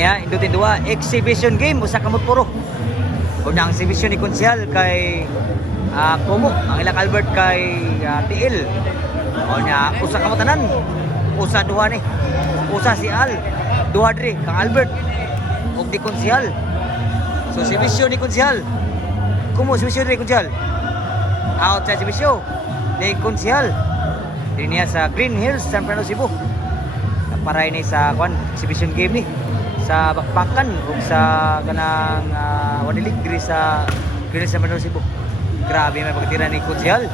niya, indutin duwa, exhibition game, usa kamot puro. Kung ang exhibition ni Konsehal kay Kumo, ang ilang Albert kay Tiil. O niya, usa kamot tanan, usa duha ni. Usa si Al, duha diri, kang Albert, o di Konsehal. So, exhibition ni Konsehal. Kumo, exhibition ni Konsehal. Outside exhibition ni Konsehal. Diri niya sa Green Hills, San Fernando, Cebu. Paray ni sa exhibition game ni sa Bakbakan ug sa kanang Wanilig diri sa Green Hills, San Fernando, Cebu. Grabe may pagtira ni Konsehal.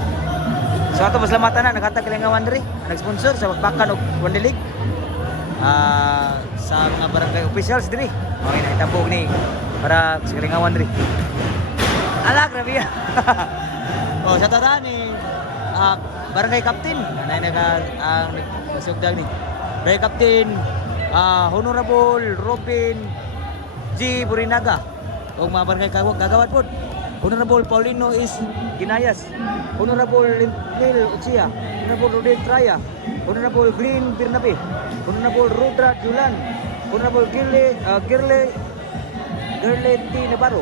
So ato maslamatan na naghatag Kalingawan diri, nag-sponsor sa Bakbakan ug Wanilig. Sa mga barangay officials diri. Okay na itabog ni para sa Kalingawan diri. Ala grabe ya. Oh, sa tada ni barangay captain anay ang nasugdag ni barangay captain Honorable Robin G. Burinaga o mga barangay kagawad po Honorable Paulino is Ginayas, Honorable Neil Uchia, Honorable Rodel Traya, Honorable Green Birnabe, Honorable Rudra Julan, Honorable Girle T. Navarro,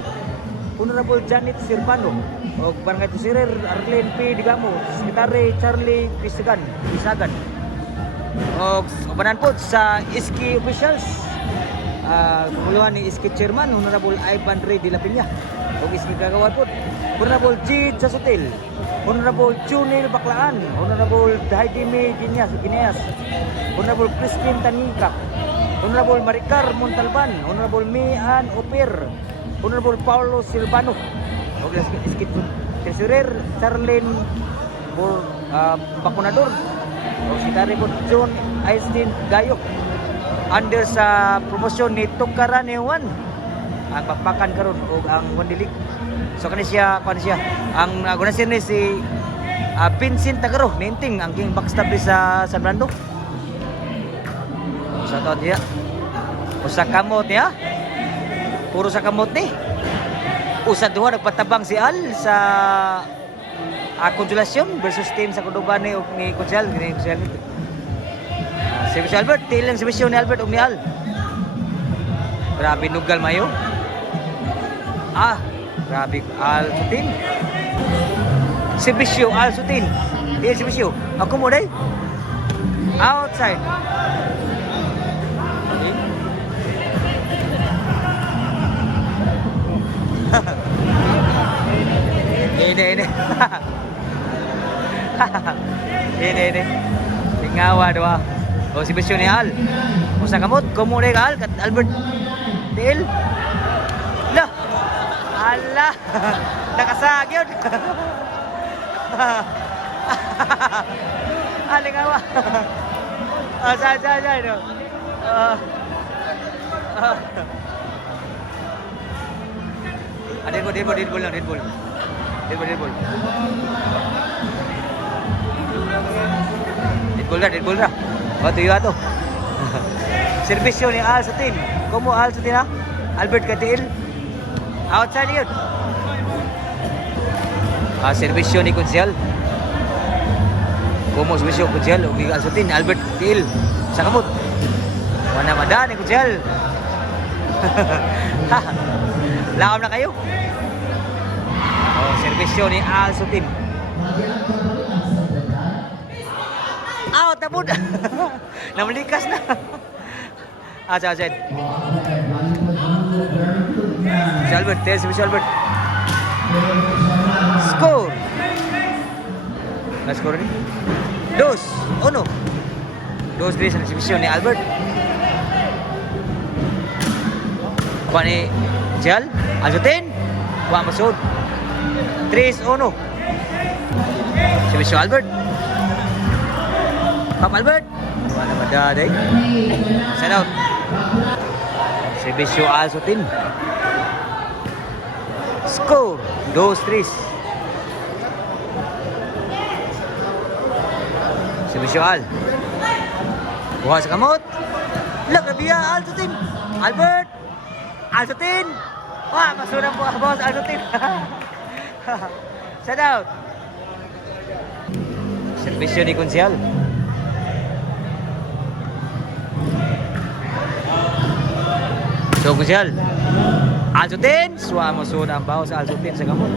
Honorable Janet Sirpano o barangay Tusirer Arlene P. Digamo, Sekretary Charlie Pisagan o kabanan po sa ISKI officials, kumuluhan ni ISKI Chairman Honorable Ivan Ray de la Peña o ISKI kagawad po Honorable G. Jasutil, Honorable Junil Baklaan, Honorable Haidimi Gineas, Honorable Christine Tanika, Honorable Maricar Montalban, Honorable Mian Opir, Honorable Paulo Silvano, o ISKI Treasurer Charlene Bacunador, o Secretary po John Einstein Gayo, under sa promosyon ni Tukaran Ewan, ang Bakbakan karon o ang Wanilig. So kani siya ang agonasir ni si Vincent Tagaro, ninting ang king backstab sa San Fernando. Sa to dia. Usa kamot niya. Puro sa kamot ni. Usa duha nagpatabang si Al sa konsulasyon versus team sa Kuduban ni Konsehal nito. Si Albert, tilang si ni Albert ug ni Al. Grabe nugal mayo. Grabe Al Sutin. Si Al Sutin. Tiil si Bisyo. Ako mo day. Outside. Ini. Ini. Tingawa doa. O si Bisyo ni Al. Usa kamot, komo day Al kat Albert. Tiil. Lah. Ala. Nakasagyod. Alingawa. Sa no. Red Bull. Red Bull na. Bato yung ato. Servisyo ni Al Sutin. Komo Al Sutin ha? Albert Katiil. Outside yun. Servisyo ni Konsehal. Komo servisyo Konsehal. Ug Al Sutin. Albert Katiil. Sa kamot. Wana mada ni Konsehal. Lakam na kayo. Servisyo ni Al Sutin. Out na po. Namalikas na. Outside. Si Albert. Score. Na-score ni. 2-1. 2-3 sa servisyo ni Albert. Kuha ni Jal. Al Sutin. Kuha masud. 3-1. Servisyo Albert. Pap Albert. Wala na madaday. Set out. Servisyo Al Sutin. Score 2-3. Servisyo Al. Buha sa kamot. Lagabiya Al Sutin. Albert. Al Sutin. Wah, masunang po boss Al Sutin. Set out. Servisyo ni Konsehal. So Kunsyal, Alsutin, suwa mo suna ang baho sa Alsutin sa gamot.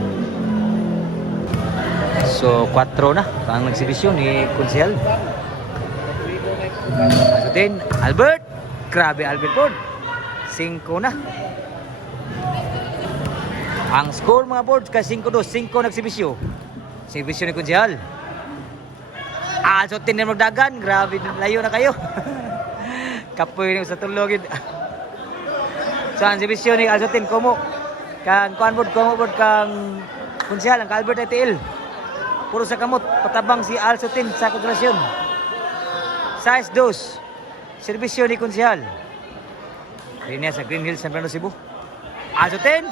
So 4 na ang nagsibisyon ni Kunsyal. Alsutin, Albert, grabe Albert Ford. 5 na. Ang score mga boards kay 5-2, 5 nagsibisyo. Sibisyo ni Kunsyal. Alsutin na magdagan, grabe layo na kayo. Kapoy ni sa tulogin. So ang sibisyo ni Alsutin komo kang kuan board kang Kunsyal ang Albert ITL. Puro sa kamot patabang si Alsutin sa konsentrasyon. Size 2. Serbisyo ni Kunsyal. Linya sa Green Hills, San Fernando, Cebu. Alsutin.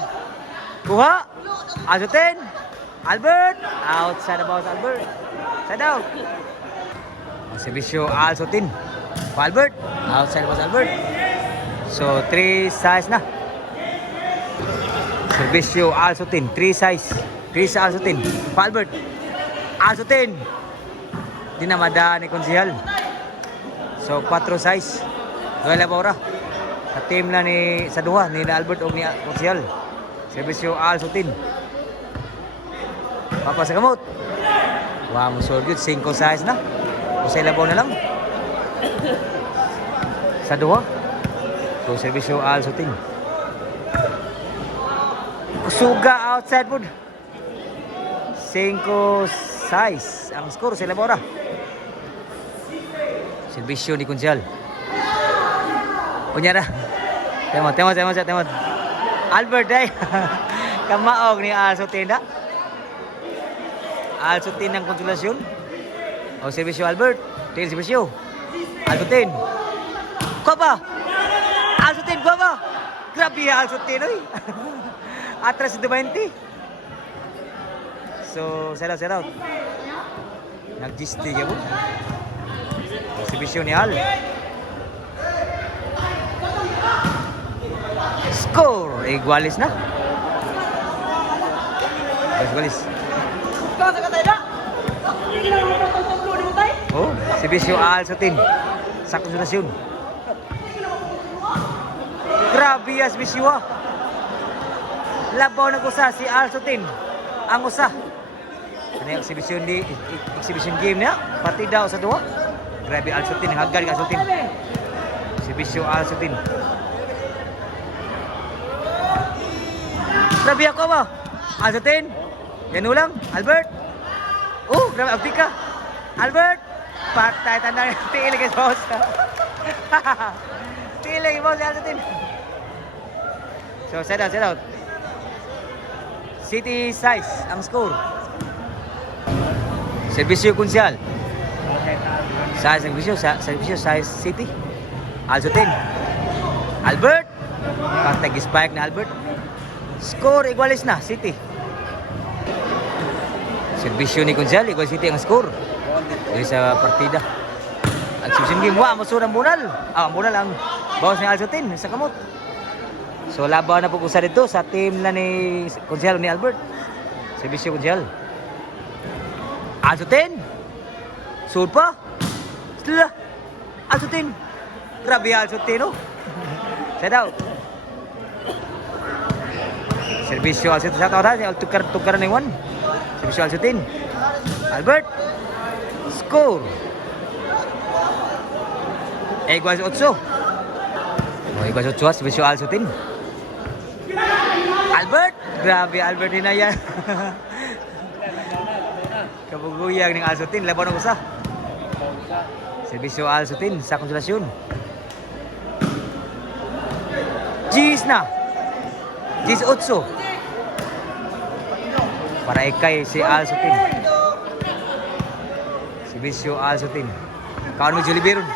Kuha. Alsutin. Albert. Outside the box, Albert. Side out. Serbisyo Alsutin. Albert. Outside the box, Albert. So 3 size na. Serbisyo Alsutin. 3 size. 3 sa Alsutin. Albert. Alsutin. Di na madaan ni Kunsyal. So 4 size. Duel na bora. Sa team na ni sa duha ni Albert o ni Kunsyal. Serbisyo Alsutin. Papa sa gamot. Wow, so good. 5 size na. Usay labaw na lang. Sa duha. So serbisyo Alsutin. Suga outside food. 5 size. Ang score sa labora. Serbisyo ni Kunsyal. Unya na. Temot. Albert ay. Kamaog ni Alsutin na. Alsutin ng konsolasyon. O serbisyo Albert. Tingin serbisyo. Alsutin. Kuha pa. Alsutin, kuha pa. Grabe Alsutin oy. Atras 20. So, set out. Nag-GST ka po. Serbisyo ni Al. Score! Igualis na. Igualis. Oh, serbisyo Alsutin sa konsolasyon. Grabe ya serbisyo. Labaw na kusa si Alsutin. Ang usa. Ano yung exhibition game niya? Partida o sa duwa? Grabe Alsutin. Haggan ni Alsutin. Serbisyo Alsutin. Grabe ako ba? Alsutin. Yan ulang. Albert. Oh, grabe. Abdi ka. Albert. Patay tanda. Tiilig ka boss. Tiilig boss Alsutin. So, set out. City size ang score. Serbisyo Kunsyal. Serbisyo size City. Alsutin. Albert. Patay spike na Albert. Score igualis na City. Serbisyo ni Kunsyal igual City ang score. Dari sa partida. Exhibition game wa masura Bunal. Ang Bunal ang bawas ni Alsutin sa kamot. So laban na pag-usa dito sa team na ni Kunsyal ni Albert. Serbisyo Kunsyal. Alsutin. Sud pa. Sila. Alsutin. Grabe Alsutin oh. Set out. Serbisyo Alsutin sa tawad niya. Tukar na yung 1. Serbisyo Alsutin. Albert. Score. Igual 8. Igual 8. Serbisyo Alsutin. Albert. Grabe Albert din na yan. Kabuguyag ng Alsutin. Laban ng usa. Serbisyo Alsutin sa konsolasyon. Gis na. Gis 8. Para ikay si Alsutin. Serbisyo Alsutin. Kawan mo Julie Biron.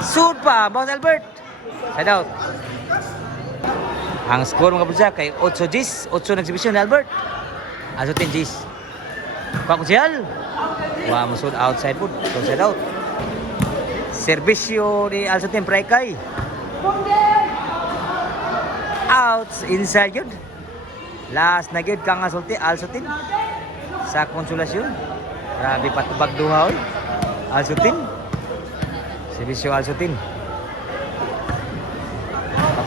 Shoot pa. Boss Albert. Side out. Ang score mga bulsa kay 8 Gis. 8 nagsibisyon ni Albert. Alsutin Gis. Kunsyal. Wa musud outside foot. So set out. Serbisyo ni Alsutin para ikay. Out inside yun. Last na gid kang Alsutin sa konsolasyon. Grabe patubag duha oy. Alsutin. Serbisyo Alsutin.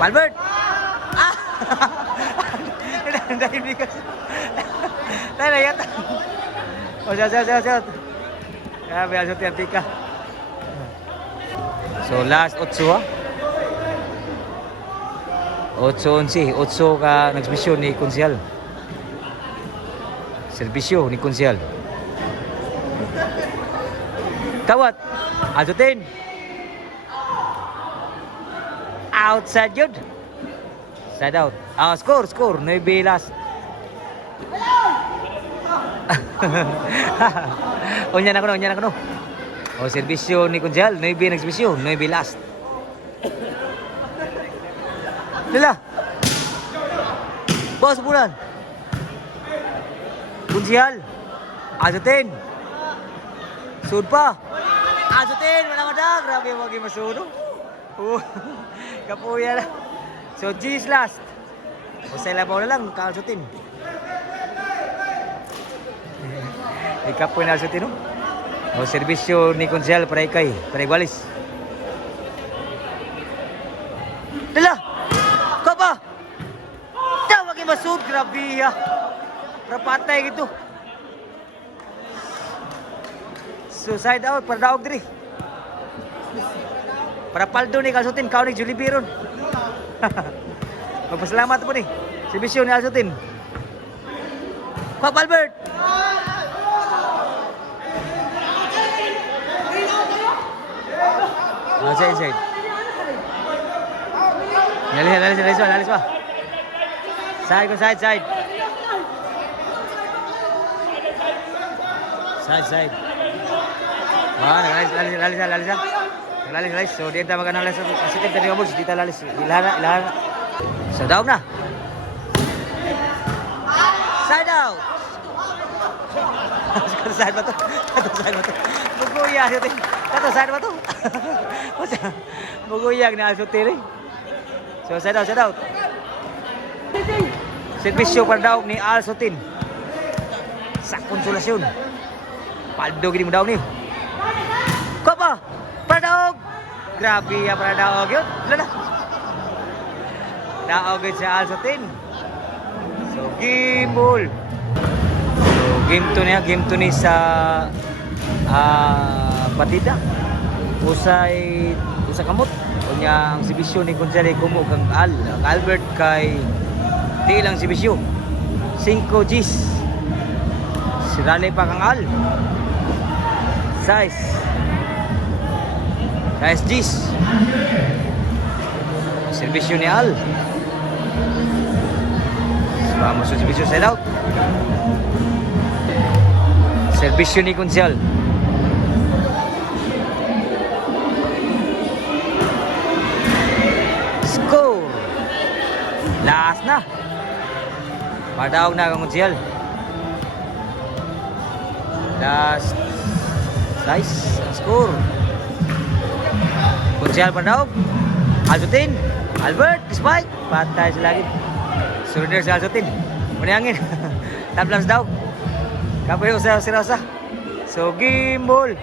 Albert! Ah! Dahil bigas. Dahil na yata. O, shot. Grabe, ang shot yung tika. So, last 8 ha. 8-11. 8 ka nagsbisyo ni Konsyal. Serbisyo ni Konsyal. Tawat. Azutin. Outside yun. Side out. Score. 9 last. Unya na ko. O, serbisyo ni Konsyal. 9 nagsbisyo. 9 last. Lila. Bos bulan. Konsyal. Azutin. Sud pa. Azutin. Mana. Grabe yung maging masuno. Kapuya na. So, G's last. O sa ilabaw na lang, kaalsutin. Ikapoy na alsutin, no? O, serbisyo ni Konsyal para ikay, para ibalis. Dala! Kapa! Tawag yung masud, grabe ha. Rapatay gitu. So, side out, para daog diri. Para paldo ni Alsutin, kau ni Jollibee ron. Magpasalamat po ni. Serbisyo ni Alsutin. Pop Albert! Inside. Lalis pa. Side. Side. Lalis. So, di enta mag-analyze sa tip tadi ngabos, di ta lalis. Ilahana. So, down na. Side out. Side ba to? Buguyag yun. Side ba to? Buguyag na Alsutin. So, side out. Servisyo para daw ni Alsutin. Sa konsolasyon. Paldo gini mo daw ni. Kopa! Paradaog! Grabe ya paradaog yun. Lala. Daog yun sa Alsutin. So, game ball. So, game 2 ni sa partida. Usa kamot. Kunya ang sibisyo ni Konsyal kumo kang Albert kay di lang sibisyo. 5 Gs. Sirali pa kang Size Gs. Serbisyo ni Vamos sa serbisyo side out. Serbisyo ni Konsyal. Score. Last na. Padaog na kang Konsyal. Last size score. Konsyal padaog. Alsutin. Albert, despite patay sila lagi. Surrender si Alsutin. Maniyangin. Tablans daw. Kapoy usa. So game ball.